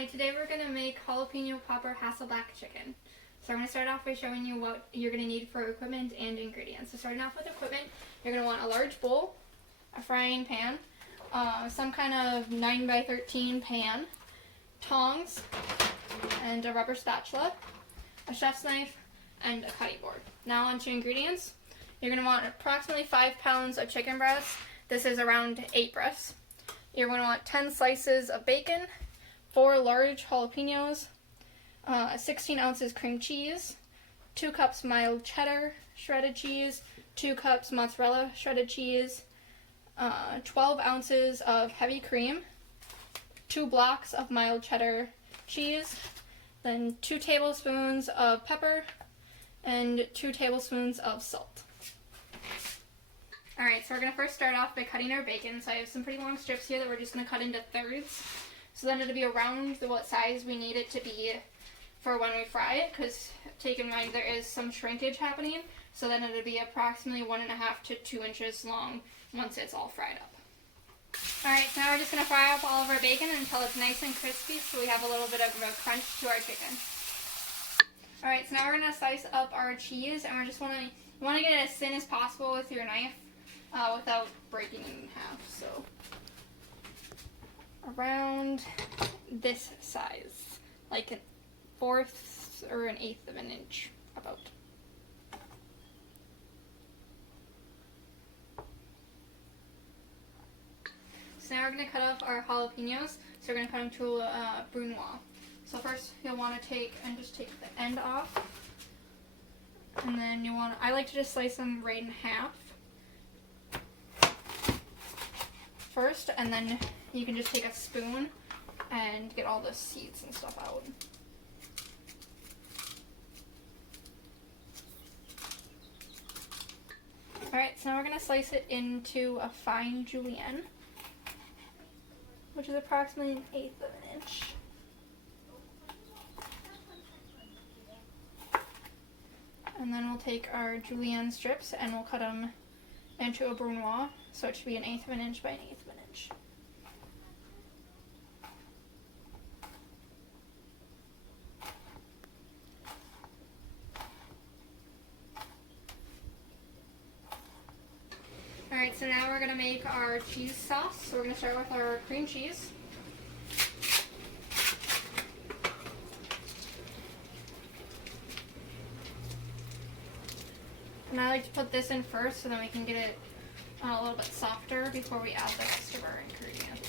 Hi, today we're going to make jalapeno popper Hasselback chicken. So I'm going to start off by showing you what you're going to need for equipment and ingredients. So starting off with equipment, you're going to want a large bowl, a frying pan, some kind of 9x13 pan, tongs, and a rubber spatula, a chef's knife, and a cutting board. Now on to ingredients. You're going to want approximately 5 pounds of chicken breast. This is around 8 breasts. You're going to want 10 slices of bacon, 4 large jalapenos, 16 ounces cream cheese, 2 cups mild cheddar shredded cheese, 2 cups mozzarella shredded cheese, 12 ounces of heavy cream, 2 blocks of mild cheddar cheese, then 2 tablespoons of pepper, and 2 tablespoons of salt. Alright, so we're going to first start off by cutting our bacon. So I have some pretty long strips here that we're just going to cut into thirds. So then it'll be around what size we need it to be for when we fry it, because take in mind there is some shrinkage happening. So then it'll be approximately 1.5 to 2 inches long once it's all fried up. Alright, so now we're just going to fry up all of our bacon until it's nice and crispy so we have a little bit of a crunch to our chicken. Alright, so now we're going to slice up our cheese, and we just want to get it as thin as possible with your knife without breaking it in half. So around this size, like 1/4 or 1/8 of an inch, about. So now we're going to cut off our jalapenos. So we're going to cut them to a brunoise. So first you'll want to take the end off, and then I like to just slice them right in half first, and then you can just take a spoon and get all the seeds and stuff out. Alright, so now we're going to slice it into a fine julienne, which is approximately 1/8 of an inch. And then we'll take our julienne strips and we'll cut them into a brunoise, so it should be 1/8 of an inch by 1/8 of an inch. Alright, so now we're going to make our cheese sauce. So we're going to start with our cream cheese. And I like to put this in first so then we can get it a little bit softer before we add the rest of our ingredients.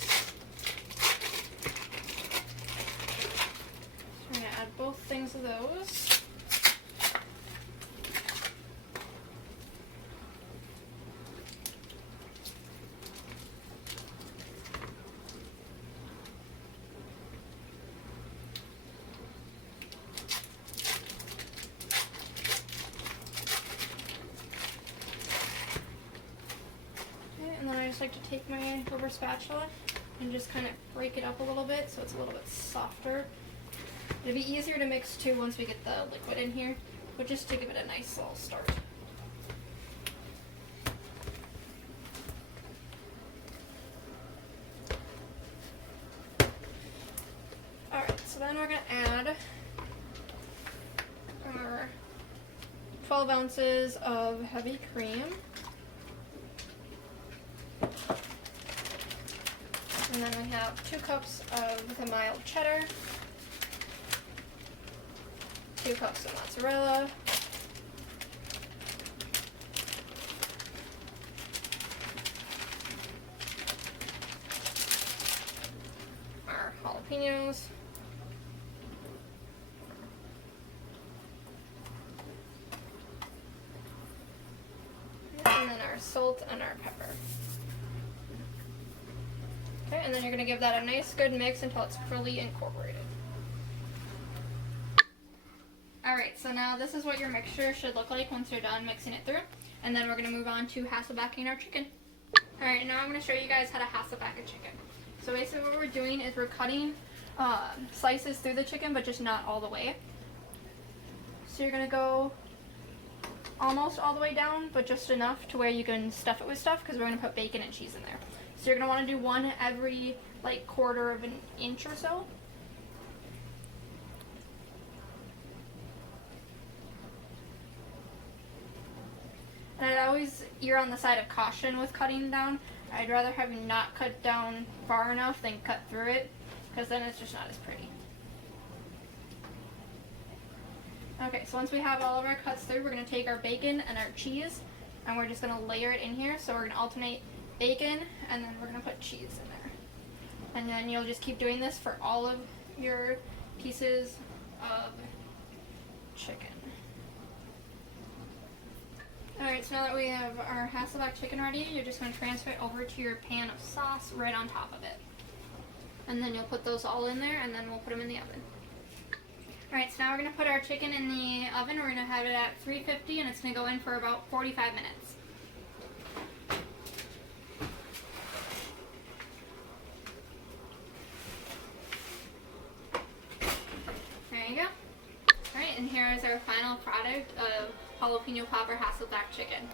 So I'm going to add both things of those. And then I just like to take my rubber spatula and just kind of break it up a little bit so it's a little bit softer. It'll be easier to mix too once we get the liquid in here, but just to give it a nice little start. Alright, so then we're going to add our 12 ounces of heavy cream. And then we have 2 cups of the mild cheddar, 2 cups of mozzarella, our jalapenos, and then our salt and our pepper. Okay, and then you're going to give that a nice good mix until it's fully incorporated. Alright, so now this is what your mixture should look like once you're done mixing it through. And then we're going to move on to Hasselbacking our chicken. Alright, now I'm going to show you guys how to Hasselback a chicken. So basically what we're doing is we're cutting slices through the chicken, but just not all the way. So you're going to go almost all the way down, but just enough to where you can stuff it with stuff, because we're going to put bacon and cheese in there. So you're going to want to do one every like 1/4 of an inch or so. And I'd always err on the side of caution with cutting down. I'd rather have you not cut down far enough than cut through it, because then it's just not as pretty. Okay, so once we have all of our cuts through, we're going to take our bacon and our cheese, and we're just going to layer it in here. So we're going to alternate bacon, and then we're going to put cheese in there. And then you'll just keep doing this for all of your pieces of chicken. Alright, so now that we have our Hasselback chicken ready, you're just going to transfer it over to your pan of sauce right on top of it. And then you'll put those all in there, and then we'll put them in the oven. Alright, so now we're going to put our chicken in the oven. We're going to have it at 350, and it's going to go in for about 45 minutes. There you go. Alright, and here is our final product of jalapeno popper Hasselback chicken.